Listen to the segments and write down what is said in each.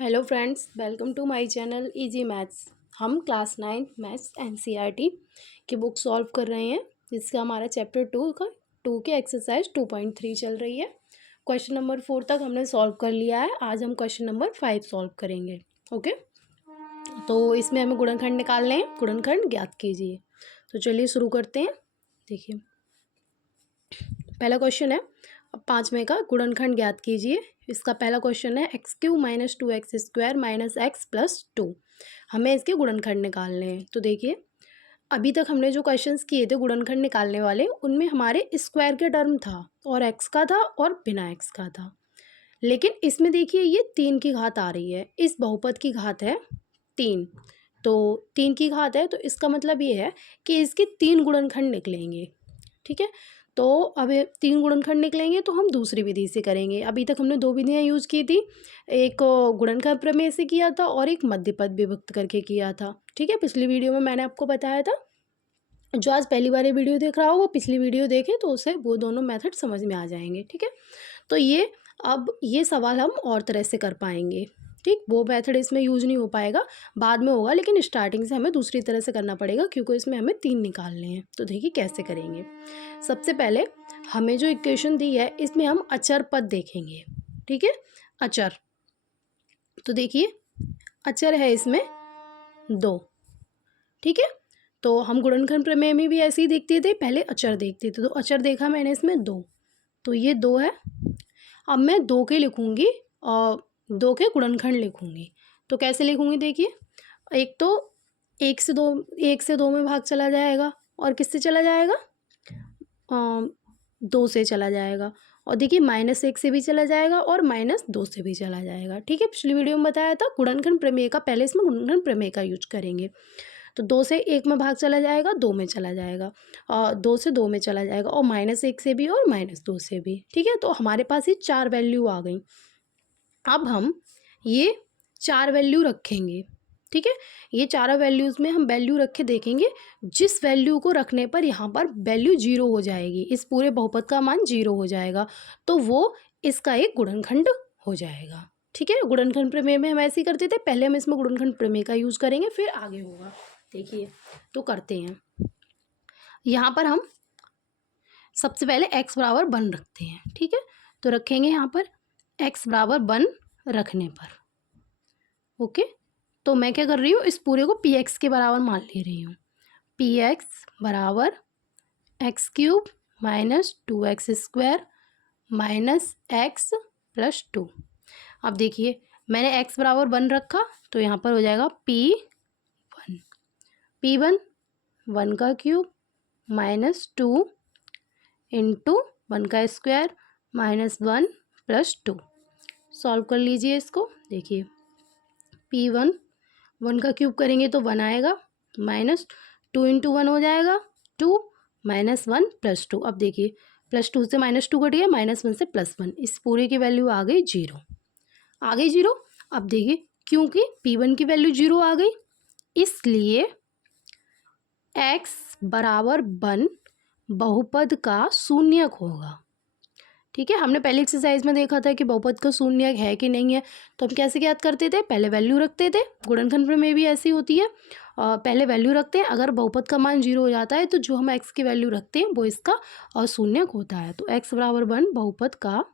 Hello friends, welcome to my channel easy maths. हम class 9 maths NCERT की book solve कर रहे हैं, जिसका हमारा चैप्टर 2 के एक्सरसाइज 2.3 चल रही है। क्वेश्चन नंबर 4 तक हमने सॉल्व कर लिया है। आज हम क्वेश्चन नंबर 5 सॉल्व करेंगे। ओके, तो इसमें हमें गुणनखंड निकालने हैं। गुणनखंड ज्ञात कीजिए। तो चलिए शुरू करते हैं। देखिए, पहला क्वेश्चन है 5वें का, गुणनखंड ज्ञात कीजिए। इसका पहला क्वेश्चन है x³ - 2x² - x+2। हमें इसके गुणनखंड निकालने हैं। तो देखिए, अभी तक हमने जो क्वेश्चंस किए थे गुणनखंड निकालने वाले, उनमें हमारे स्क्वायर के टर्म था और x का था और बिना x का था। लेकिन इसमें देखिए, ये 3 की घात आ रही है। इस बहुपद की घात है 3, तो 3 की घात है, तो इसका मतलब ये है कि इसके 3 गुणनखंड निकलेंगे। ठीक है, तो अब ये 3 गुणनखंड निकलेंगे तो हम दूसरी विधि से करेंगे। अभी तक हमने 2 विधियाँ यूज़ की थी, एक गुणनखंड प्रमेय से किया था और एक मध्यपद विभक्त करके किया था। ठीक है, पिछली वीडियो में मैंने आपको बताया था। जो आज पहली बार ये वीडियो देख रहा हो वो पिछली वीडियो देखे, तो उसे वो दोनों मेथड समझ में आ जाएंगे। ठीक है, तो अब ये सवाल हम और तरह से कर पाएंगे। ठीक, वो मेथड इसमें यूज नहीं हो पाएगा, बाद में होगा, लेकिन स्टार्टिंग से हमें दूसरी तरह से करना पड़ेगा, क्योंकि इसमें हमें 3 निकालने हैं। तो देखिए कैसे करेंगे। सबसे पहले हमें जो इक्वेशन दी है, इसमें हम अचर पद देखेंगे। ठीक है, अचर, तो देखिए अचर है इसमें 2। ठीक है, तो हम गुणनखंड प्रमेय में भी ऐसे ही देखते थे, पहले अचर देखते थे। तो अचर देखा मैंने इसमें 2, तो ये 2 है। अब मैं 2 के लिखूँगी और 2 के गुणनखंड लिखूँगी। तो कैसे लिखूँगी देखिए, एक तो 1 से 2 में भाग चला जाएगा, और किससे चला जाएगा, 2 से चला जाएगा। और देखिए -1 से भी चला जाएगा और -2 से भी चला जाएगा। ठीक है, पिछली वीडियो में बताया था गुणनखंड प्रमेय का, पहले इसमें गुणनखंड प्रमेय का यूज करेंगे। तो 2 से 1 में भाग चला जाएगा, 2 में चला जाएगा, और 2 से 2 में चला जाएगा, और -1 से भी और -2 से भी। ठीक है, तो हमारे पास ये 4 वैल्यू आ गई। अब हम ये 4 वैल्यू रखेंगे। ठीक है, ये चारों वैल्यूज़ में हम वैल्यू रख के देखेंगे। जिस वैल्यू को रखने पर यहाँ पर वैल्यू 0 हो जाएगी, इस पूरे बहुपद का मान 0 हो जाएगा, तो वो इसका एक गुणनखंड हो जाएगा। ठीक है, गुणनखंड प्रमेय में हम ऐसे ही करते थे, पहले हम इसमें गुणनखंड प्रमेय का यूज़ करेंगे, फिर आगे होगा। देखिए, तो करते हैं। यहाँ पर हम सबसे पहले x बराबर 1 रखते हैं। ठीक है, तो रखेंगे यहाँ पर x बराबर 1 रखने पर। ओके, तो मैं क्या कर रही हूँ, इस पूरे को px के बराबर मान ले रही हूँ। px बराबर x³ - 2x² - x+2। अब देखिए, मैंने x बराबर 1 रखा, तो यहाँ पर हो जाएगा p1 1 का क्यूब -2 इंटू 1 का स्क्वायर -1+2। सॉल्व कर लीजिए इसको। देखिए, p1 1 का क्यूब करेंगे तो 1 आएगा, -2 इंटू 1 हो जाएगा 2, -1+2। अब देखिए, +2 से -2 कट गया, -1 से +1, इस पूरे की वैल्यू आ गई 0। आ गई 0। अब देखिए, क्योंकि p1 की वैल्यू 0 आ गई, इसलिए x बराबर 1 बहुपद का शून्यक होगा। ठीक है, हमने पहले एक्सरसाइज में देखा था कि बहुपद का शून्यक है कि नहीं है। तो हम कैसे ज्ञात करते थे, पहले वैल्यू रखते थे। गुणनखंड में भी ऐसी होती है, पहले वैल्यू रखते हैं। अगर बहुपद का मान 0 हो जाता है, तो जो हम x की वैल्यू रखते हैं वो इसका अशून्यक होता है। तो x बराबर 1 बहुपद का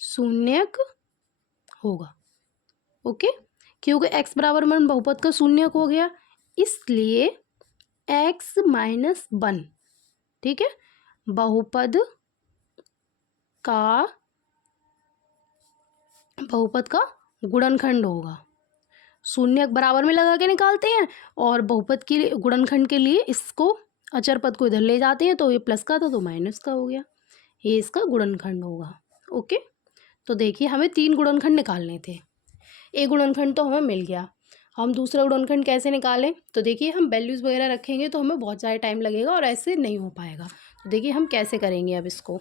शून्यक होगा। ओके, क्योंकि x बराबर 1 बहुपद का शून्यक हो गया, इसलिए x - 1, ठीक है, बहुपद का गुणनखंड होगा। शून्यक बराबर में लगा के निकालते हैं, और बहुपद के लिए गुणनखंड के लिए इसको अचर पद को इधर ले जाते हैं, तो ये प्लस का था तो माइनस का हो गया, ये इसका गुणनखंड होगा। ओके, तो देखिए, हमें 3 गुणनखंड निकालने थे। एक गुणनखंड तो हमें मिल गया, हम दूसरा गुणनखंड कैसे निकालें। तो देखिए, हम वैल्यूज़ वगैरह रखेंगे तो हमें बहुत ज़्यादा टाइम लगेगा और ऐसे नहीं हो पाएगा। तो देखिए, हम कैसे करेंगे। अब इसको,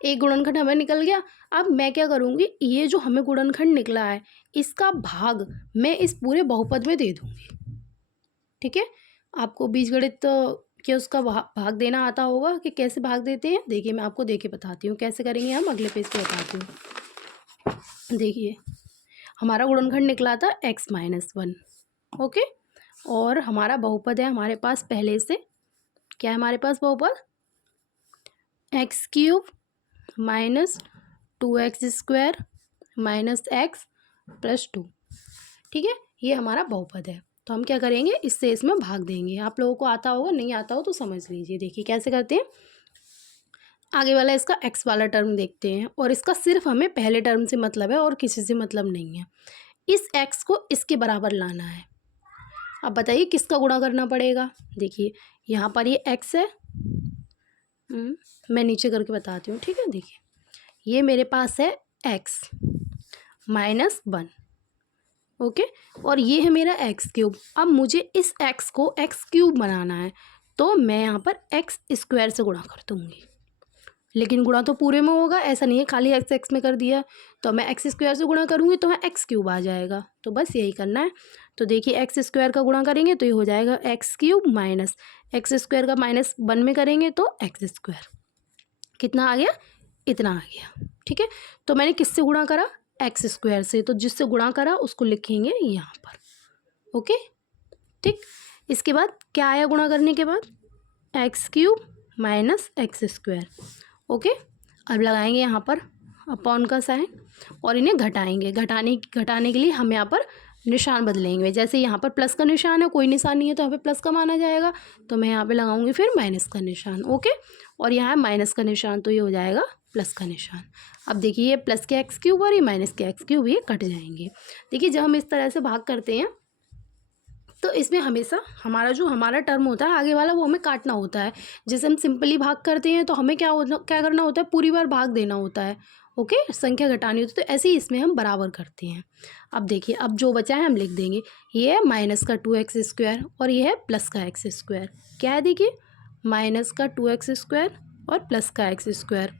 एक गुणनखंड हमें निकल गया। अब मैं क्या करूँगी, ये जो हमें गुणनखंड निकला है, इसका भाग मैं इस पूरे बहुपद में दे दूँगी। ठीक है, आपको बीजगणित के उसका भाग देना आता होगा कि कैसे भाग देते हैं। देखिए, मैं आपको दे के बताती हूँ कैसे करेंगे, हम अगले पेज पे बताती हूँ। देखिए हमारा गुणनखंड निकला था x-1। ओके, और हमारा बहुपद है हमारे पास पहले से, क्या है हमारे पास बहुपद, x³ minus 2x² minus x plus 2। ठीक है, ये हमारा बहुपद है। तो हम क्या करेंगे, इससे इसमें भाग देंगे। आप लोगों को आता होगा, नहीं आता हो तो समझ लीजिए। देखिए कैसे करते हैं, आगे वाला इसका x वाला टर्म देखते हैं, और इसका सिर्फ हमें पहले टर्म से मतलब है और किसी से मतलब नहीं है। इस x को इसके बराबर लाना है। अब बताइए किसका गुणा करना पड़ेगा। देखिए यहाँ पर ये x है, मैं नीचे करके बताती हूँ, ठीक है। देखिए ये मेरे पास है x-1, ओके, और ये है मेरा x³। अब मुझे इस x को x³ बनाना है, तो मैं यहाँ पर x² से गुणा कर दूँगी। लेकिन गुणा तो पूरे में होगा, ऐसा नहीं है खाली x में कर दिया। तो मैं x² से गुणा करूँगी तो मैं x³ आ जाएगा। तो बस यही करना है। तो देखिए x² का गुणा करेंगे तो ये हो जाएगा x³ माइनस x² का -1 में करेंगे तो x²। कितना आ गया, इतना आ गया। ठीक है, तो मैंने किससे गुणा करा, x² से। तो जिससे गुणा करा उसको लिखेंगे यहाँ पर। ओके, ठीक। इसके बाद क्या आया गुणा करने के बाद, x³ माइनस x²। ओके, अब लगाएंगे यहाँ पर अपॉन का साइन और इन्हें घटाएंगे। घटाने के लिए हम यहाँ पर निशान बदलेंगे। जैसे यहाँ पर प्लस का निशान है, कोई निशान नहीं है तो यहाँ पे प्लस का माना जाएगा, तो मैं यहाँ पे लगाऊंगी फिर माइनस का निशान। ओके, और यहाँ है माइनस का निशान, तो ये हो जाएगा प्लस का निशान। अब देखिए ये प्लस के x³ और ये माइनस के x³ ये कट जाएंगे। देखिए जब हम इस तरह से भाग करते हैं तो इसमें हमेशा हमारा टर्म होता है आगे वाला, वो हमें काटना होता है। जैसे हम सिंपली भाग करते हैं तो हमें क्या करना होता है, पूरी बार भाग देना होता है। ओके, संख्या घटानी होती है, तो ऐसे ही इसमें हम बराबर करते हैं। अब देखिए अब जो बचा है हम लिख देंगे, ये है माइनस का 2x² और ये है प्लस का x²। क्या है, देखिए माइनस का 2x² और प्लस का x²।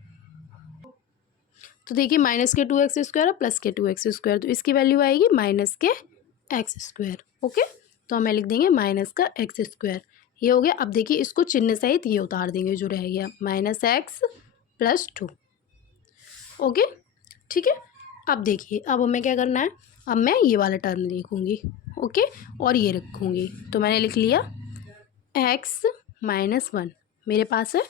तो देखिए माइनस के 2x² और प्लस के 2x², तो इसकी वैल्यू आएगी माइनस के x²। ओके, तो हमें लिख देंगे माइनस का x²। ये हो गया। अब देखिए इसको चिन्ह सहित ये उतार देंगे, जो रह गया -x प्लस 2। ओके, ठीक है। अब देखिए अब हमें क्या करना है, अब मैं ये वाला टर्म लिखूँगी। ओके, और ये रखूँगी। तो मैंने लिख लिया x-1, मेरे पास है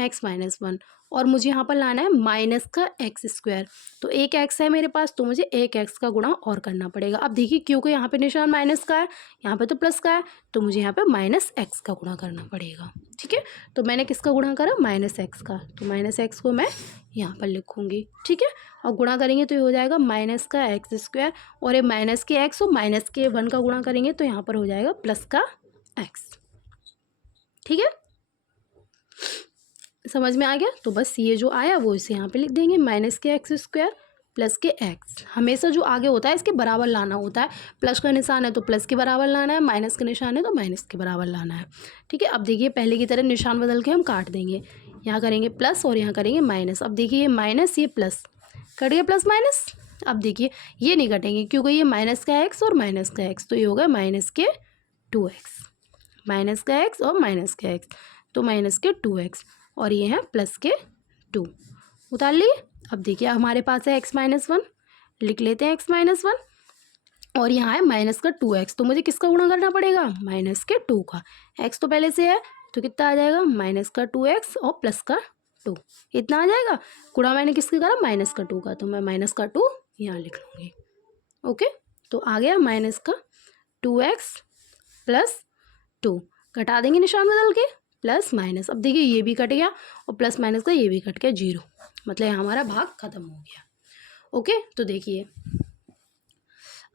x-1, और मुझे यहाँ पर लाना है माइनस का x²। तो एक x है मेरे पास, तो मुझे एक x का गुणा और करना पड़ेगा। अब देखिए क्योंकि यहाँ पे निशान माइनस का है, यहाँ पे तो प्लस का है, तो मुझे यहाँ पे -x का गुणा करना पड़ेगा। ठीक है, तो मैंने किसका गुणा करा, -x का, तो -x को मैं यहाँ पर लिखूँगी। ठीक है, और गुणा करेंगे तो ये हो जाएगा माइनस का x², और ये माइनस के x और माइनस के 1 का गुणा करेंगे तो यहाँ पर हो जाएगा प्लस का x। ठीक है, समझ में आ गया। तो बस ये जो आया वो इसे यहाँ पे लिख देंगे, माइनस के x² प्लस के x। हमेशा जो आगे होता है इसके बराबर लाना होता है। प्लस का निशान है तो प्लस के बराबर लाना है, माइनस का निशान है तो माइनस के बराबर लाना है। ठीक है, अब देखिए पहले की तरह निशान बदल के हम काट देंगे। यहाँ करेंगे प्लस और यहाँ करेंगे माइनस। अब देखिए ये माइनस ये प्लस कट गया, प्लस माइनस। अब देखिए ये नहीं कटेंगे क्योंकि ये माइनस का x और माइनस का x, तो ये होगा माइनस के 2x। माइनस का x और माइनस का x, तो माइनस के 2x, और ये है प्लस के 2। उतार लिए। अब देखिए हमारे पास है x-1, लिख लेते हैं x-1, और यहाँ है माइनस का 2x, तो मुझे किसका गुणा करना पड़ेगा, माइनस के 2 का। x तो पहले से है तो कितना आ जाएगा, माइनस का 2x और प्लस का 2, इतना आ जाएगा। गुणा मैंने किसका करा, माइनस का 2 का, तो मैं माइनस का 2 यहाँ लिख लूँगी। ओके, तो आ गया माइनस का 2x प्लस 2, घटा देंगे निशान बदल के, प्लस माइनस। अब देखिए ये भी कट गया और प्लस माइनस का ये भी कट गया, 0, मतलब हमारा भाग खत्म हो गया। ओके, तो देखिए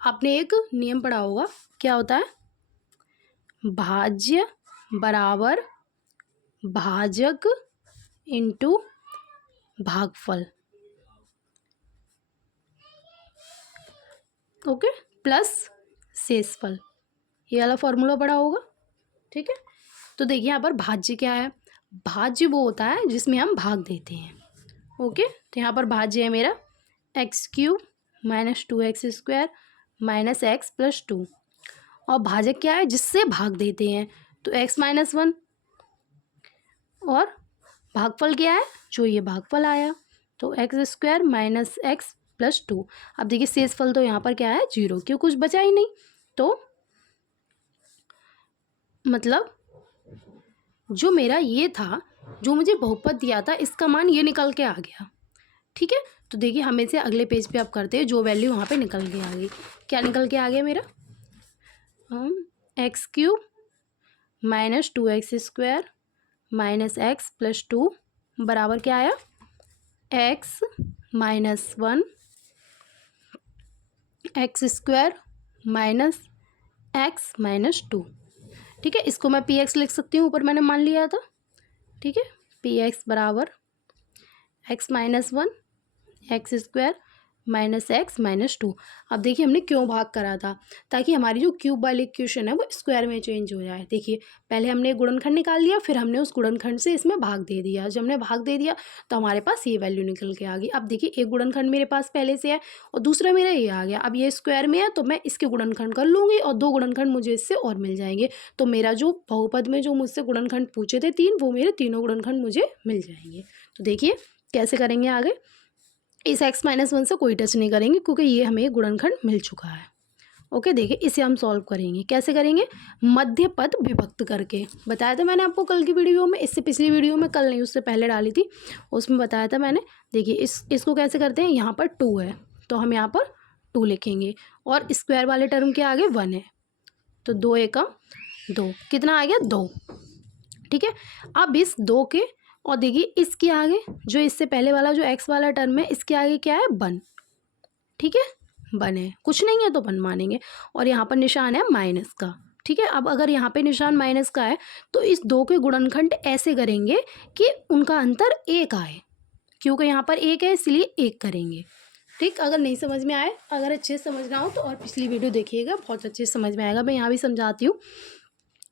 आपने एक नियम पढ़ा होगा, क्या होता है, भाज्य बराबर भाजक इंटू भागफल। ओके, प्लस शेषफल, ये वाला फॉर्मूला पढ़ा होगा। ठीक है, तो देखिए यहाँ पर भाज्य क्या है, भाज्य वो होता है जिसमें हम भाग देते हैं। ओके, तो यहाँ पर भाज्य है मेरा x³ minus 2x² minus x plus 2, और भाजक क्या है जिससे भाग देते हैं, तो x-1, और भागफल क्या है, जो ये भागफल आया, तो x² माइनस x प्लस 2। अब देखिए शेषफल तो यहाँ पर क्या है 0, क्यों कुछ बचा ही नहीं, तो मतलब जो मेरा ये था, जो मुझे बहुपद दिया था, इसका मान ये निकल के आ गया। ठीक है, तो देखिए हम इसे अगले पेज पे आप करते हैं, जो वैल्यू वहाँ पे निकल के आ गई। क्या निकल के आ गया मेरा, x³ minus 2x² minus x plus 2 बराबर क्या आया, x minus 1 x² minus x minus 2। ठीक है, इसको मैं px लिख सकती हूँ, ऊपर मैंने मान लिया था। ठीक है, px बराबर x minus 1 x² minus x minus 2। अब देखिए हमने क्यों भाग करा था, ताकि हमारी जो क्यूब वाली इक्वेशन है वो स्क्वायर में चेंज हो जाए। देखिए पहले हमने गुणनखंड निकाल लिया, फिर हमने उस गुणनखंड से इसमें भाग दे दिया। जब हमने भाग दे दिया तो हमारे पास ये वैल्यू निकल के आ गई। अब देखिए एक गुणनखंड मेरे पास पहले से है और दूसरा मेरा ये आ गया। अब ये स्क्वायर में है तो मैं इसके गुणनखंड कर लूँगी और 2 गुणनखंड मुझे इससे और मिल जाएंगे। तो मेरा जो बहुपद में जो मुझसे गुणनखंड पूछे थे 3, वो मेरे तीनों गुणनखंड मुझे मिल जाएंगे। तो देखिए कैसे करेंगे आगे, इस x माइनस 1 से कोई टच नहीं करेंगे क्योंकि ये हमें गुणनखंड मिल चुका है। ओके, देखिए इसे हम सॉल्व करेंगे। कैसे करेंगे, मध्य पद विभक्त करके। बताया था मैंने आपको कल की वीडियो में, इससे पिछली वीडियो में, कल नहीं उससे पहले डाली थी, उसमें बताया था मैंने। देखिए इसको कैसे करते हैं, यहाँ पर 2 है तो हम यहाँ पर 2 लिखेंगे और स्क्वायर वाले टर्म के आगे 1 है, तो 2 एकम 2, कितना आ गया 2। ठीक है, अब इस 2 के, और देखिए इसके आगे जो इससे पहले वाला जो x वाला टर्म है, इसके आगे क्या है 1। ठीक है, 1 है, कुछ नहीं है तो 1 मानेंगे, और यहाँ पर निशान है माइनस का। ठीक है, अब अगर यहाँ पे निशान माइनस का है तो इस 2 के गुणनखंड ऐसे करेंगे कि उनका अंतर 1 आए, क्योंकि यहाँ पर 1 है इसलिए 1 करेंगे। ठीक, अगर नहीं समझ में आए, अगर अच्छे से समझना हो तो और पिछली वीडियो देखिएगा, बहुत अच्छे से समझ में आएगा। मैं यहाँ भी समझाती हूँ।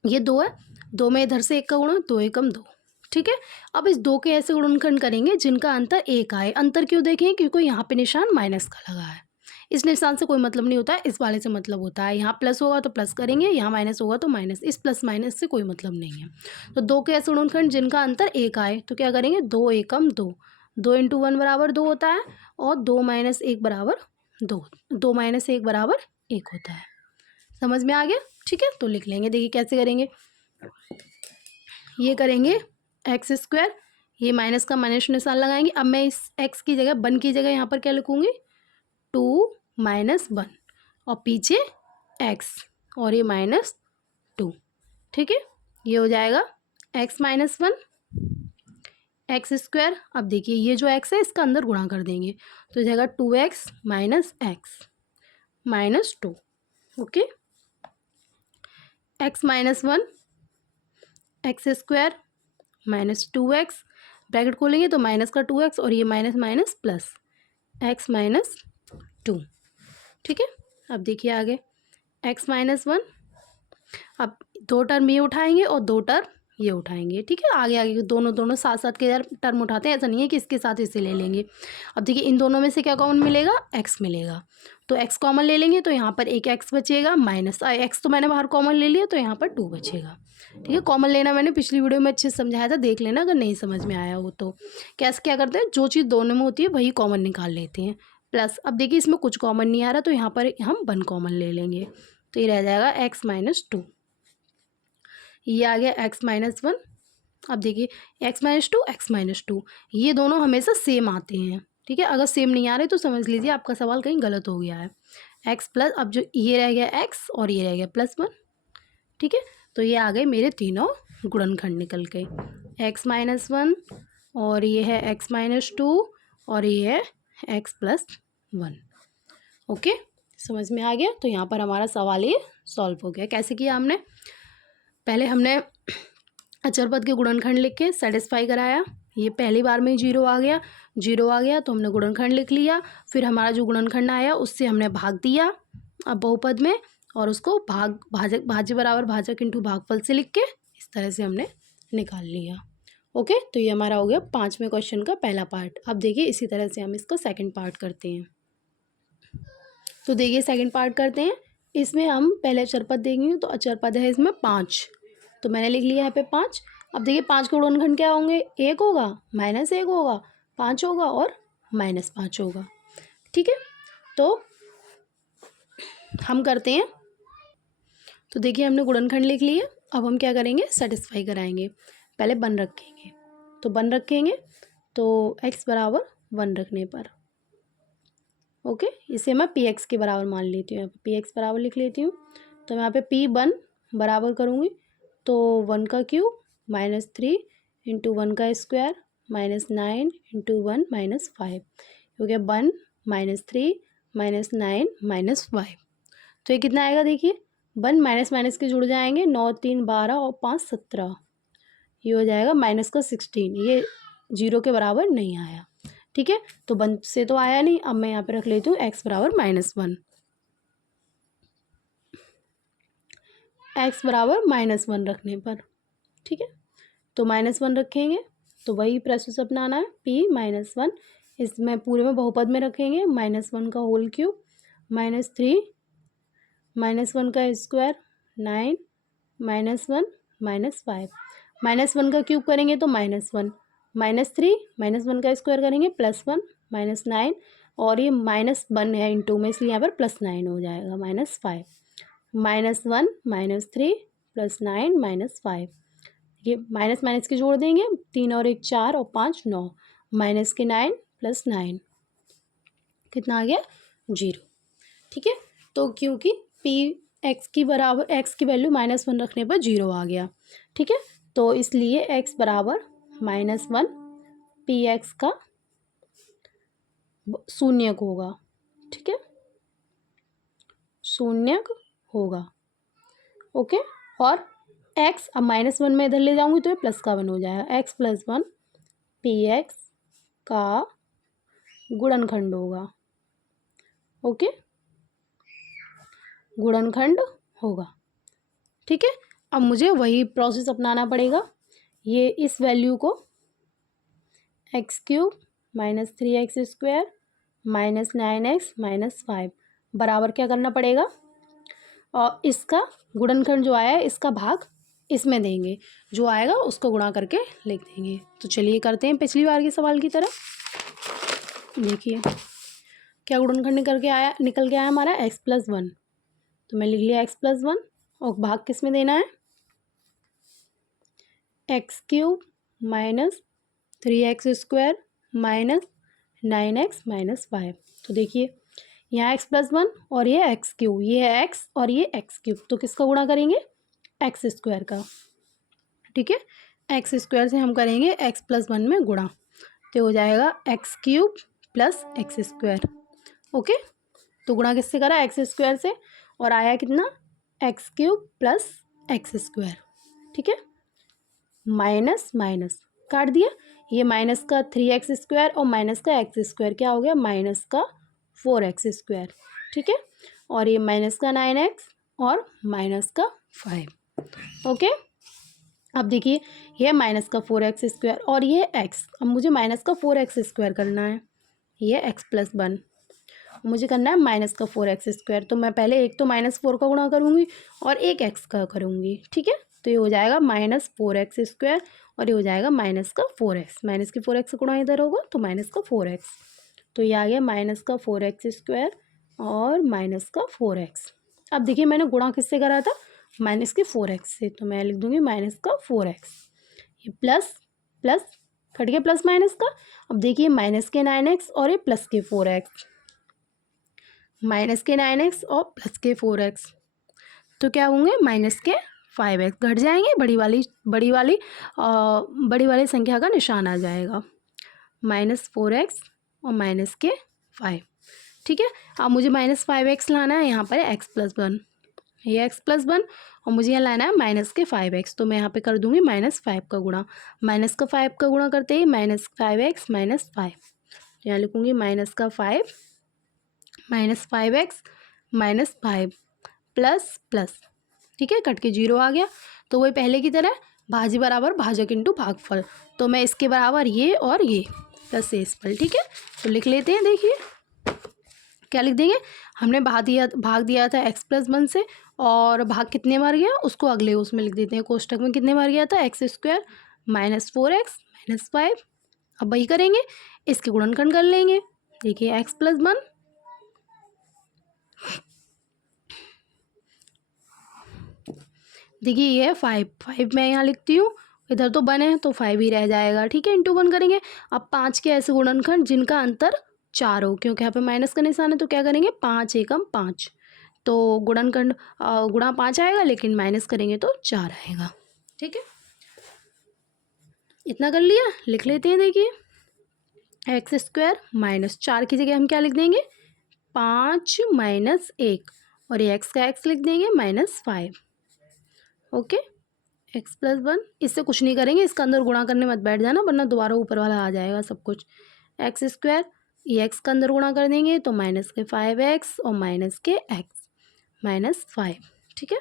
ये 2 है, 2 में इधर से 1 का गुणा, 2 एकम 2। ठीक है, अब इस 2 के ऐसे गुणनखंड करेंगे जिनका अंतर 1 आए। अंतर क्यों देखें, क्योंकि यहाँ पे निशान माइनस का लगा है। इस निशान से कोई मतलब नहीं होता है, इस वाले से मतलब होता है। यहाँ प्लस होगा तो प्लस करेंगे, यहाँ माइनस होगा तो माइनस, इस प्लस माइनस से कोई मतलब नहीं है। तो 2 के ऐसे गुणनखंड जिनका अंतर 1 आए तो क्या करेंगे, 2 एकम 2, 2 इंटू 1 बराबर 2 होता है, और 2 माइनस 1 बराबर 2, 2 माइनस 1 बराबर 1 होता है। समझ में आ गया। ठीक है, तो लिख लेंगे। देखिए कैसे करेंगे, ये करेंगे x², ये माइनस का माइनस निशान लगाएंगे। अब मैं इस x की जगह 1 की जगह यहाँ पर क्या लिखूँगी, 2 माइनस 1, और पीछे x, और ये माइनस 2। ठीक है, ये हो जाएगा x माइनस 1 x²। अब देखिए ये जो x है इसका अंदर गुणा कर देंगे तो हो जाएगा 2x minus x minus 2। Okay, x minus 1 x² minus 2x, bracket खोलेंगे तो माइनस का 2x, और ये minus minus plus x minus 2। ठीक है, अब देखिए आगे x माइनस 1, अब 2 टर्म ये उठाएंगे और 2 टर्म ये उठाएंगे। ठीक है, आगे आगे दोनों साथ साथ के टर्म उठाते हैं, ऐसा नहीं है कि इसके साथ इसे ले लेंगे। अब देखिए इन दोनों में से क्या कॉमन मिलेगा, x मिलेगा, तो x कॉमन ले लेंगे तो यहाँ पर एक x बचेगा, माइनस x तो मैंने बाहर कॉमन ले लिया तो यहाँ पर 2 बचेगा। ठीक है, कॉमन लेना मैंने पिछली वीडियो में अच्छे से समझाया था, देख लेना अगर नहीं समझ में आया हो तो। कैसे क्या करते हैं, जो चीज़ दोनों में होती है वही कॉमन निकाल लेते हैं, प्लस। अब देखिए इसमें कुछ कॉमन नहीं आ रहा तो यहाँ पर हम 1 कॉमन ले लेंगे, तो ये रह जाएगा x माइनस 2, ये आ गया x माइनस 1। अब देखिए x माइनस 2 x माइनस 2, ये दोनों हमेशा सेम आते हैं। ठीक है, अगर सेम नहीं आ रहे तो समझ लीजिए आपका सवाल कहीं गलत हो गया है। x प्लस, अब जो ये रह गया x और ये रह गया प्लस 1। ठीक है, तो ये आ गए मेरे तीनों गुणनखंड निकल के, x माइनस 1, और ये है x माइनस 2, और ये है x प्लस 1। ओके, समझ में आ गया। तो यहाँ पर हमारा सवाल ये सॉल्व हो गया। कैसे किया हमने, पहले हमने अचर पद के गुणनखंड लिख के सेटिस्फाई कराया, ये पहली बार में ही 0 आ गया, 0 आ गया तो हमने गुणनखंड लिख लिया। फिर हमारा जो गुणनखंड आया उससे हमने भाग दिया अब बहुपद में, और उसको भाज्य बराबर भाजक इंटू भागफल से लिख के इस तरह से हमने निकाल लिया। ओके, तो ये हमारा हो गया 5वें क्वेश्चन का पहला पार्ट। अब देखिए इसी तरह से हम इसका सेकंड पार्ट करते हैं। तो देखिए सेकंड पार्ट करते हैं, इसमें हम पहले अचर पद देंगे, तो अचर पद है इसमें 5, तो मैंने लिख लिया यहाँ पे 5। अब देखिए 5 के गुणनखंड क्या होंगे, 1 होगा, -1 होगा, 5 होगा और -5 होगा। ठीक है, तो हम करते हैं। तो देखिए हमने गुणनखंड लिख लिया। अब हम क्या करेंगे, सेटिस्फाई कराएंगे। पहले 1 रखेंगे, तो 1 रखेंगे तो x बराबर 1 रखने पर ओके, इसे मैं पी एक्स के बराबर मान लेती हूँ। यहाँ पे पी एक्स बराबर लिख लेती हूँ। तो यहाँ पे p1 बराबर करूँगी तो 1 का क्यूब -3 इंटू 1 का स्क्वायर -9 इंटू 1 -5 हो गया 1 -3 -9 -5। तो ये कितना आएगा देखिए, 1 माइनस माइनस के जुड़ जाएंगे, 9 3 12 और 5 17, ये हो जाएगा -16। ये 0 के बराबर नहीं आया। ठीक है, तो 1 से तो आया नहीं। अब मैं यहाँ पे रख लेती हूँ x बराबर -1, x बराबर -1 रखने पर। ठीक है, तो -1 रखेंगे तो वही प्रोसेस अपनाना है, p-1 इसमें पूरे में बहुपद में रखेंगे, -1 का होल क्यूब -3 -1 का स्क्वायर 9 -1 -5 -1 का क्यूब करेंगे तो -1 -3 -1 का स्क्वायर करेंगे +1 -9 और ये -1 है इंटू में, इसलिए यहाँ पर +9 हो जाएगा -5 -1 -3 +9 -5। ये माइनस माइनस के जोड़ देंगे, 3 और 1 4 और 5 9 माइनस के 9 + 9 कितना आ गया 0। ठीक है, तो क्योंकि p x की बराबर x की वैल्यू -1 रखने पर 0 आ गया। ठीक है, तो इसलिए x बराबर -1 पी एक्स का शून्यक होगा। ठीक है, शून्यक होगा ओके। और x अब -1 में इधर ले जाऊंगी तो ये प्लस का 1 हो जाएगा, x + 1 पी एक्स का गुणनखंड होगा ओके, गुणनखंड होगा। ठीक है, अब मुझे वही प्रोसेस अपनाना पड़ेगा। ये इस वैल्यू को x³ -3x² -9x -5 बराबर क्या करना पड़ेगा, और इसका गुणनखंड जो आया है इसका भाग इसमें देंगे, जो आएगा उसको गुणा करके लिख देंगे। तो चलिए करते हैं पिछली बार के सवाल की तरह। देखिए क्या गुणनखंड निकल के आया हमारा x + 1, तो मैं लिख लिया x + 1 और भाग किस में देना है, x³ -3x² -9x -5। तो देखिए यहाँ x + 1 और ये x³, ये है x और ये x³, तो किसका गुणा करेंगे x² का। ठीक है, x² से हम करेंगे x + 1 में गुणा, तो हो जाएगा x³ + x²। ओके, तो गुणा किससे करा x² से, और आया कितना x³ + x²। ठीक है, माइनस माइनस काट दिया, ये माइनस का 3x² और माइनस का x² क्या हो गया -4x²। ठीक है, और ये माइनस का 9x और माइनस का 5 ओके। अब देखिए ये माइनस का 4x² और ये x, अब मुझे माइनस का 4x² करना है, ये x + 1 मुझे करना है माइनस का 4x²। तो मैं पहले एक तो -4 का गुणा करूँगी और एक x का करूँगी। ठीक है, तो ये हो जाएगा -4x² और ये हो जाएगा माइनस का 4x, माइनस के 4x गुणा इधर होगा तो माइनस का 4x, तो ये आ गया माइनस का 4x² और माइनस का 4x। अब देखिए मैंने गुणा किससे करा था, माइनस के 4x से, तो मैं लिख दूँगी माइनस का 4x, ये प्लस प्लस कट गया प्लस माइनस का। अब देखिए माइनस के 9x और ये प्लस के 4x, माइनस के 9x और प्लस के 4x, तो क्या होंगे माइनस के 5x, घट जाएंगे, बड़ी वाली संख्या का निशान आ जाएगा -4x और माइनस के 5। ठीक है, अब मुझे -5x लाना है, यहाँ पर x + 1, ये x + 1 और मुझे यहाँ लाना है माइनस के 5x, तो मैं यहाँ पे कर दूँगी -5 का गुणा, माइनस का 5 का गुणा करते ही -5x -5, यहाँ लिखूँगी माइनस का 5 -5x -5 प्लस प्लस। ठीक है, कट के 0 आ गया, तो वही पहले की तरह भाजी बराबर भाजक इंटू भागफल, तो मैं इसके बराबर ये और ये प्लस शेषफल। ठीक है, तो लिख लेते हैं। देखिए क्या लिख देंगे, हमने भाग दिया था x + 1 से, और भाग कितने बार गया उसको अगले उसमें लिख देते हैं, कोष्टक में कितने बार गया था x² -4x -5। अब वही करेंगे, इसके गुणनखंड कर लेंगे। देखिए x + 1 देखिए ये है 5, 5 मैं यहाँ लिखती हूँ, इधर तो 1 है तो 5 ही रह जाएगा, ठीक है। इंटू 1 करेंगे। अब 5 के ऐसे गुणनखंड जिनका अंतर 4 हो, क्योंकि यहाँ पे माइनस का निशान है तो क्या करेंगे, 5 एकम 5, तो गुणनखंड गुणा 5 आएगा, लेकिन माइनस करेंगे तो 4 आएगा, ठीक है। इतना कर लिया, लिख लेते हैं। देखिए एक्स स्क्वायर माइनस 4 की जगह हम क्या लिख देंगे, 5 माइनस 1, और ये एक्स का एक्स लिख देंगे -5। ओके, एक्स प्लस 1, इससे कुछ नहीं करेंगे, इसका अंदर गुणा करने मत बैठ जाना, वरना दोबारा ऊपर वाला आ जाएगा सब कुछ। एक्स स्क्वायर, ये एक्स का अंदर गुणा कर देंगे तो माइनस के 5x और माइनस के एक्स -5, ठीक है।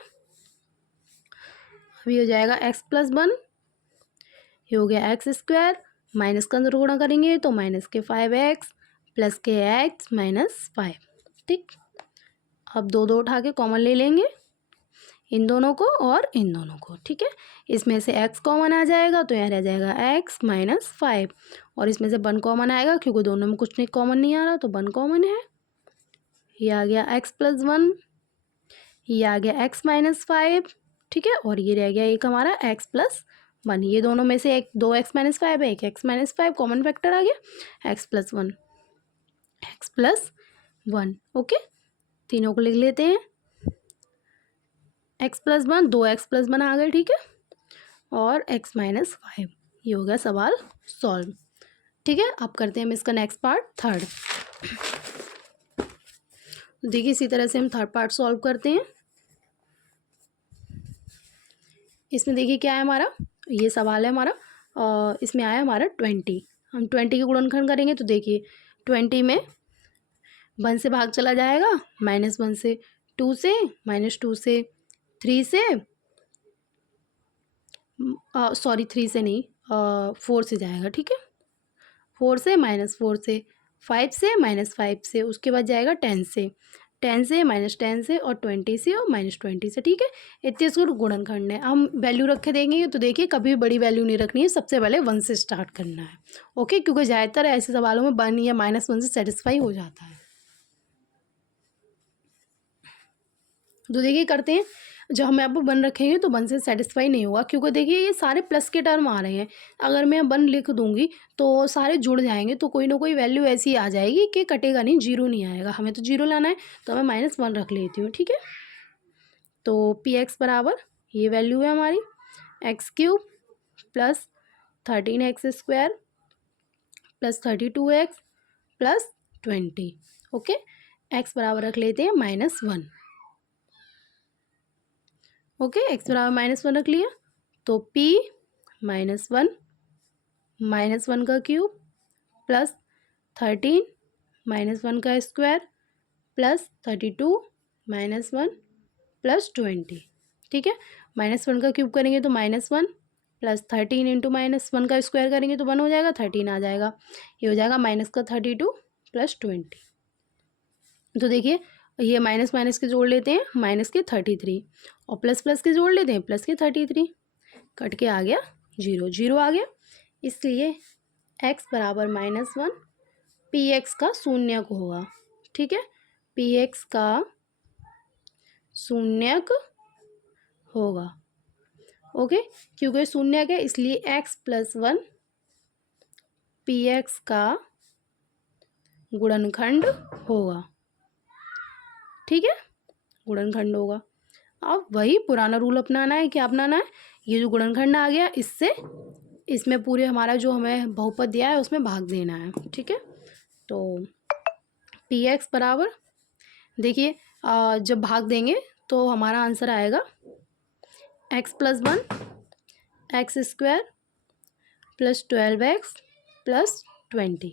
अभी हो जाएगा एक्स प्लस 1, ये हो गया एक्स स्क्वायर, माइनस का अंदर गुणा करेंगे तो माइनस के 5x प्लस के एक्स -5, ठीक। अब दो दो उठा के कॉमन ले लेंगे, इन दोनों को और इन दोनों को, ठीक है। इसमें से x कॉमन आ जाएगा तो यहाँ रह जाएगा x -5, और इसमें से 1 कॉमन आएगा, क्योंकि दोनों में कुछ नहीं कॉमन नहीं आ रहा तो 1 कॉमन है। ये आ गया x प्लस 1, ये आ गया x -5, ठीक है, और ये रह गया एक हमारा x प्लस 1। ये दोनों में से एक 2x -5 है, एक x -5, कॉमन फैक्टर आ गया x plus 1, x plus 1। Okay, तीनों को लिख लेते हैं। x प्लस 1, 2x प्लस 1 आ गए, ठीक है, और x -5। ये हो गया सवाल सॉल्व, ठीक है। अब करते हैं हम इसका नेक्स्ट पार्ट, थर्ड। देखिए इसी तरह से हम थर्ड पार्ट सॉल्व करते हैं। इसमें देखिए क्या है हमारा, ये सवाल है हमारा, इसमें आया हमारा 20। हम 20 के गुणनखंड करेंगे तो देखिए 20 में 1 से भाग चला जाएगा, -1 से, 2 से, -2 से, 3 से, सॉरी 3 से नहीं, 4 से जाएगा, ठीक है, 4 से, -4 से, 5 से, -5 से, उसके बाद जाएगा 10 से, 10 से, -10 से, और 20 से और -20 से, ठीक है। इतने इसको गुणनखंड है, हम वैल्यू रखे देंगे तो देखिए कभी भी बड़ी वैल्यू नहीं रखनी है, सबसे पहले 1 से स्टार्ट करना है। ओके, क्योंकि ज़्यादातर ऐसे सवालों में 1 या -1 से सेटिस्फाई हो जाता है। तो देखिए करते हैं, जब हम यहाँ पर 1 रखेंगे तो 1 से सेटिस्फाई नहीं होगा, क्योंकि देखिए ये सारे प्लस के टर्म आ रहे हैं। अगर मैं 1 लिख दूंगी तो सारे जुड़ जाएंगे, तो कोई ना कोई वैल्यू ऐसी आ जाएगी कि कटेगा नहीं, जीरो नहीं आएगा। हमें तो जीरो लाना है, तो मैं -1 रख लेती हूँ, ठीक है। तो पी एक्स बराबर ये वैल्यू है हमारी, x³ plus 13x² plus 32x plus 20। Okay, x बराबर रख लेते हैं -1। ओके, x बराबर -1 रख लिया, तो p -1 -1 का क्यूब प्लस 13 -1 का स्क्वायर प्लस 32 -1 प्लस 20, ठीक है। -1 का क्यूब करेंगे तो -1 प्लस 13 इंटू -1 का स्क्वायर करेंगे तो 1 हो जाएगा, 13 आ जाएगा। ये हो जाएगा माइनस का 32 प्लस 20। तो देखिए ये माइनस माइनस के जोड़ लेते हैं, माइनस के 33, और प्लस प्लस के जोड़ लेते हैं, प्लस के 33, कट के आ गया 0, 0 आ गया। इसलिए x बराबर -1 पी एक्स का शून्यक होगा, ठीक है, पी एक्स का शून्यक होगा। ओके, क्योंकि शून्यक है इसलिए x प्लस 1 पी एक्स का गुणनखंड होगा, ठीक है, गुणनखंड होगा। अब वही पुराना रूल अपनाना है, क्या अपनाना है, ये जो गुणनखंड आ गया इससे इसमें पूरे हमारा जो हमें बहुपद दिया है उसमें भाग देना है, ठीक है। तो पी एक्स बराबर देखिए जब भाग देंगे तो हमारा आंसर आएगा x plus 1 x² plus 12x plus 20,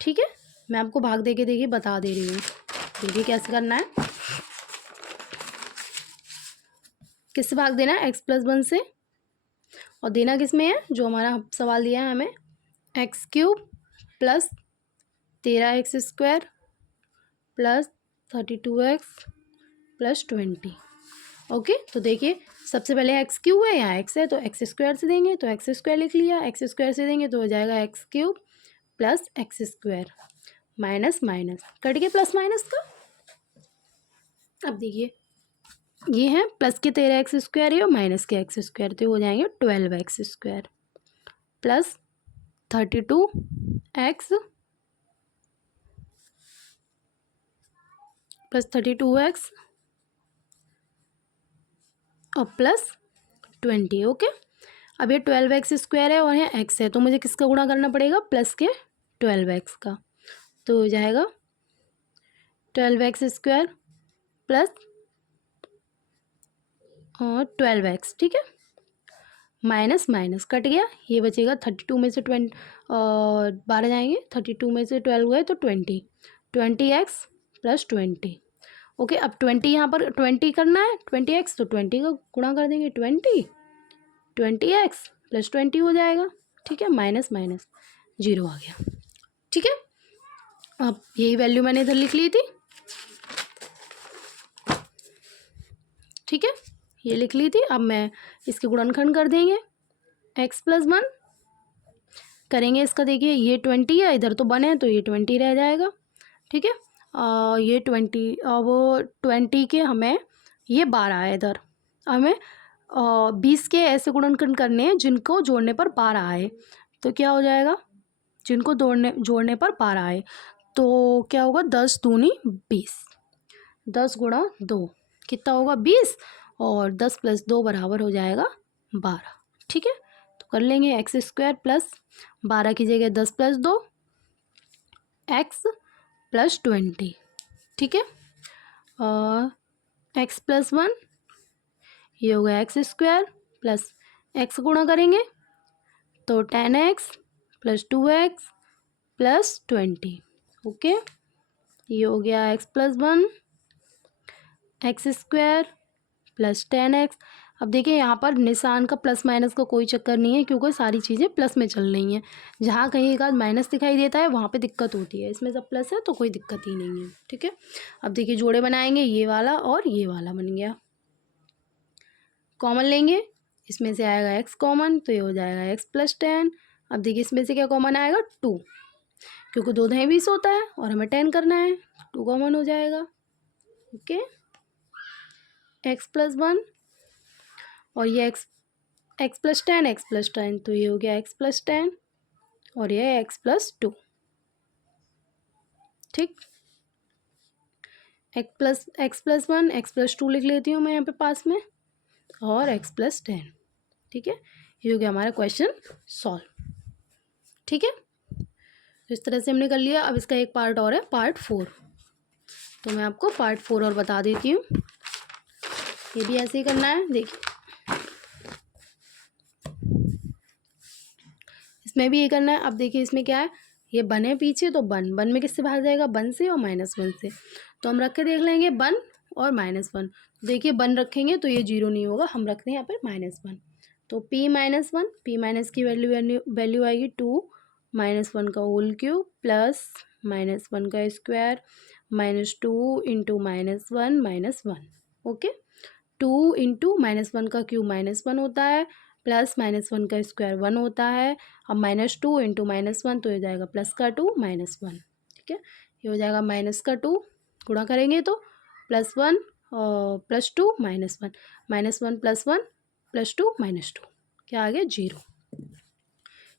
ठीक है। मैं आपको भाग दे के देखिए बता दे रही हूँ, देखिए कैसे करना है। किससे भाग देना है, x प्लस 1 से, और देना किस में है, जो हमारा सवाल दिया है हमें, x³ plus 13x² plus 32x plus 20। Okay, तो देखिए सबसे पहले x³ है, यहाँ x है तो x² से देंगे तो x² लिख लिया, x² से देंगे तो हो जाएगा x³ plus x² minus minus cut के प्लस माइनस का। अब देखिए ये है प्लस के 13x² है और माइनस के x², तो हो जाएंगे 12x² plus 32x plus 32x और प्लस 20। ओके, अब ये 12x² है और यहाँ x है, तो मुझे किसका गुणा करना पड़ेगा, प्लस के 12x का, तो हो जाएगा 12x² प्लस और 12x, ठीक है, माइनस माइनस कट गया, ये बचेगा 32 में से 20 और 12 जाएंगे, 32 में से 12 गए तो 20x प्लस 20। ओके, अब 20 यहाँ पर 20 करना है, 20x तो 20 का गुणा कर देंगे, 20x प्लस 20 हो जाएगा, ठीक है, माइनस माइनस 0 आ गया, ठीक है। अब यही वैल्यू मैंने इधर लिख ली थी, ठीक है, ये लिख ली थी। अब मैं इसके गुणनखंड कर देंगे, x प्लस 1 करेंगे इसका, देखिए ये 20 है, इधर तो 1 है तो ये 20 रह जाएगा, ठीक है। ये 20, वो 20 के हमें ये 12 है इधर, हमें 20 के ऐसे गुणनखंड करने हैं जिनको जोड़ने पर 12 आए, तो क्या हो जाएगा, जिनको जोड़ने पर 12 आए, तो क्या होगा, 10 दूनी 20, 10 गुणा 2 कितना होगा 20, और 10 प्लस 2 बराबर हो जाएगा 12, ठीक है। तो कर लेंगे x² प्लस 12 की जगह 10 प्लस 2 x प्लस 20, ठीक है, और x प्लस 1 ये हो गया x² प्लस x गुणा करेंगे तो 10x plus 2x plus 20। Okay, ये हो गया x plus 1 x² plus 10x। अब देखिए यहाँ पर निशान का प्लस माइनस का कोई चक्कर नहीं है, क्योंकि सारी चीज़ें प्लस में चल रही हैं, जहाँ कहीं एक आध माइनस दिखाई देता है वहाँ पे दिक्कत होती है, इसमें सब प्लस है तो कोई दिक्कत ही नहीं है, ठीक है। अब देखिए जोड़े बनाएंगे, ये वाला और ये वाला बन गया, कॉमन लेंगे, इसमें से आएगा x कॉमन, तो ये हो जाएगा x प्लस 10। अब देखिए इसमें से क्या कॉमन आएगा, 2, क्योंकि 2 दहें 20 होता है और हमें 10 करना है, 2 कॉमन हो जाएगा। ओके, x प्लस 1 और ये x प्लस 10 तो ये हो गया x प्लस 10 और ये x प्लस 2, ठीक। x प्लस 1 x प्लस 2 लिख लेती हूँ मैं यहाँ पे पास में, और x प्लस 10, ठीक है। ये हो गया हमारा क्वेश्चन सॉल्व, ठीक है। तो इस तरह से हमने कर लिया। अब इसका एक पार्ट और है, पार्ट 4, तो मैं आपको पार्ट 4 और बता देती हूँ। ये भी ऐसे ही करना है, देखिए इसमें भी ये करना है। अब देखिए इसमें क्या है, ये 1 है पीछे, तो 1 में किससे भाग जाएगा, 1 से और -1 से, तो हम रख के देख लेंगे 1 और -1। देखिए 1 रखेंगे तो ये 0 नहीं होगा, हम रखते हैं यहाँ पर -1, तो p-1, p माइनस की वैल्यू आएगी 2 -1 का होल क्यूब प्लस -1 का स्क्वायर -2 इंटू -1 -1। ओके, 2 इंटू -1 का क्यूब -1 होता है, प्लस -1 का स्क्वायर 1 होता है। अब -2 इंटू -1 तो हो जाएगा प्लस का 2 -1, ठीक है। ये हो जाएगा माइनस का 2, गुणा करेंगे तो +1 और +2 -1, -1 प्लस 1 +2 -2, क्या आ गया 0,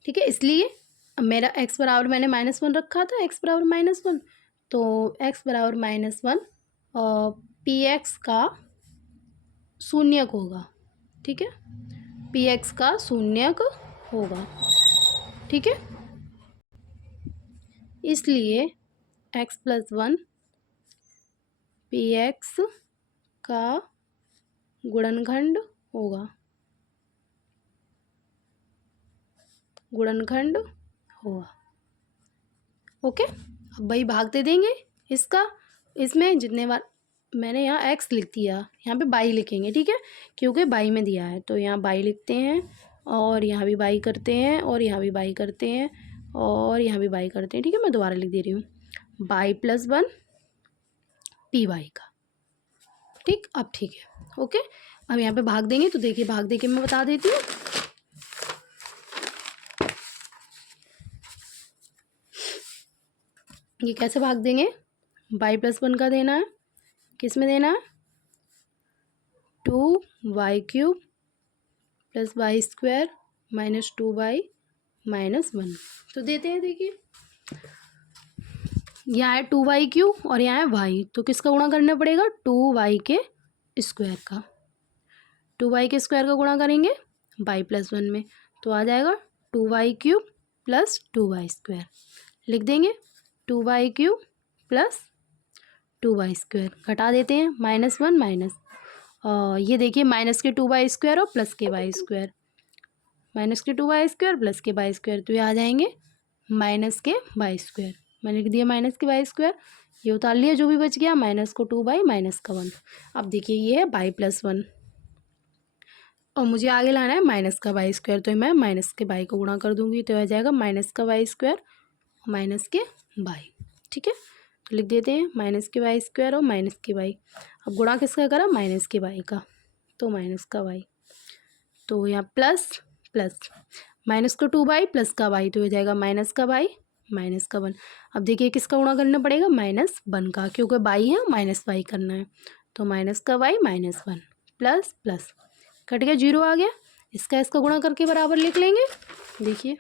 ठीक है। इसलिए अब मेरा x बराबर मैंने -1 रखा था, x बराबर -1, तो x बराबर -1 px का शून्यक होगा, ठीक है, px का शून्यक होगा, ठीक है। इसलिए x प्लस 1 px का गुणनखंड होगा, गुणनखंड होगा। ओके, अब भाई भाग दे देंगे इसका, इसमें जितने बार मैंने यहाँ x लिख दिया, यहाँ पे बाई लिखेंगे, ठीक है, क्योंकि बाई में दिया है, तो यहाँ बाई लिखते हैं और यहाँ भी बाई करते हैं और यहाँ भी बाई करते हैं और यहाँ भी बाई करते हैं, ठीक है। मैं दोबारा लिख दे रही हूँ, बाई प्लस 1 पी वाई का, ठीक। अब ठीक है, ओके। अब यहाँ पे भाग देंगे, तो देखिए भाग दे के मैं बता देती हूँ। ये कैसे भाग देंगे, बाई प्लस 1 का देना है, किस में देना है, 2y³ plus y² minus 2y minus 1। तो देते हैं, देखिए यहाँ है 2y³ और यहाँ है y, तो किसका गुणा करना पड़ेगा? 2y के स्क्वायर का। 2y के स्क्वायर का गुणा करेंगे y प्लस 1 में, तो आ जाएगा 2y³ प्लस 2y²। लिख देंगे 2y³ प्लस 2y², घटा देते हैं -1 माइनस, और ये देखिए माइनस के 2y² और प्लस के y², माइनस के 2y² प्लस के y², तो ये आ जाएंगे माइनस के y²। मैंने लिख दिया माइनस के y², ये उतार लिया, जो भी बच गया माइनस को 2y माइनस का 1। अब देखिए ये है y प्लस 1 और मुझे आगे लाना है माइनस का y², तो मैं माइनस के y को गुणा कर दूंगी, तो आ जाएगा माइनस का y² माइनस के y। ठीक है, तो लिख देते हैं माइनस के y² और माइनस के y। अब गुणा किसका करा? माइनस के y का, तो माइनस का y, तो यहाँ प्लस प्लस माइनस का 2y प्लस का y, तो हो जाएगा माइनस का y माइनस का 1। अब देखिए किसका गुणा करना पड़ेगा? -1 का, क्योंकि y है माइनस y करना है, तो माइनस का y minus 1 plus plus cut गया, 0 आ गया। इसका गुणा करके बराबर लिख लेंगे। देखिए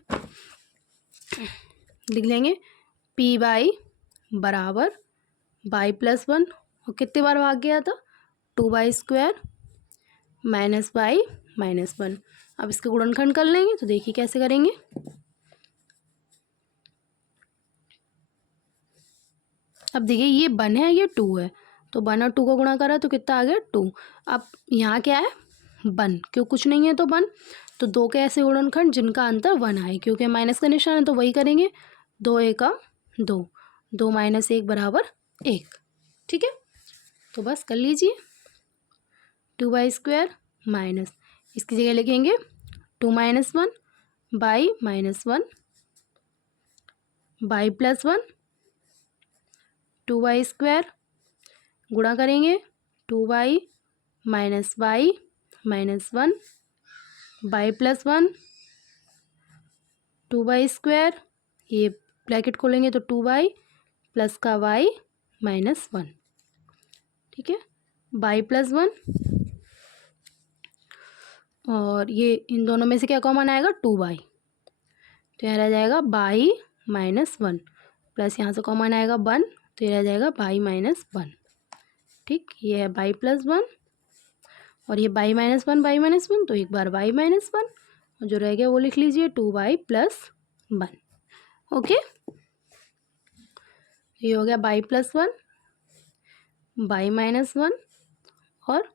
लिख लेंगे py बराबर y प्लस 1, और कितने बार भाग गया था? 2y² minus y minus 1। अब इसका गुणनखंड कर लेंगे, तो देखिए कैसे करेंगे। अब देखिए ये 1 है, ये 2 है, तो 1 और 2 का गुणा करा तो कितना आ गया? 2। अब यहाँ क्या है? 1, क्यों कुछ नहीं है तो 1, तो 2 के ऐसे गुणनखंड जिनका अंतर 1 आए, क्योंकि माइनस का निशान है तो वही करेंगे। 2 एकम 2, 2 माइनस 1 बराबर 1। ठीक है, तो बस कर लीजिए 2y² माइनस, इसकी जगह लिखेंगे 2 minus 1 y minus 1 y plus 1 2y² गुणा करेंगे 2y minus y minus 1 y plus 1 2y², ये ब्रैकेट खोलेंगे तो 2y प्लस का y माइनस 1। ठीक है, y प्लस 1, और ये इन दोनों में से क्या कॉमन आएगा? 2y, तो यहाँ रह जाएगा y माइनस 1, प्लस यहाँ से कॉमन आएगा 1, तो ये रह जाएगा y माइनस 1। ठीक, ये है y प्लस 1 और ये y माइनस 1 तो एक बार y माइनस 1, और जो रह गया वो लिख लीजिए 2y प्लस 1। ओके, ये हो गया y प्लस 1 y माइनस 1 और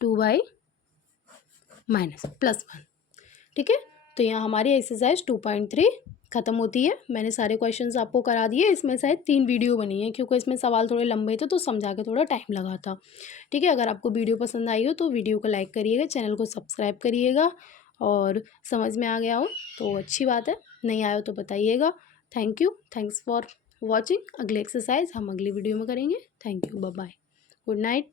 2y माइनस प्लस 1। ठीक है, तो यहाँ हमारी एक्सरसाइज 2.3 ख़त्म होती है। मैंने सारे क्वेश्चंस आपको करा दिए, इसमें शायद 3 वीडियो बनी है, क्योंकि इसमें सवाल थोड़े लंबे थे तो समझा के थोड़ा टाइम लगा था। ठीक है, अगर आपको वीडियो पसंद आई हो तो वीडियो को लाइक करिएगा, चैनल को सब्सक्राइब करिएगा, और समझ में आ गया हो तो अच्छी बात है, नहीं आया हो तो बताइएगा। Thank you, thanks for watching. अगले एक्सरसाइज हम अगली वीडियो में करेंगे। Thank you, bye bye, good night.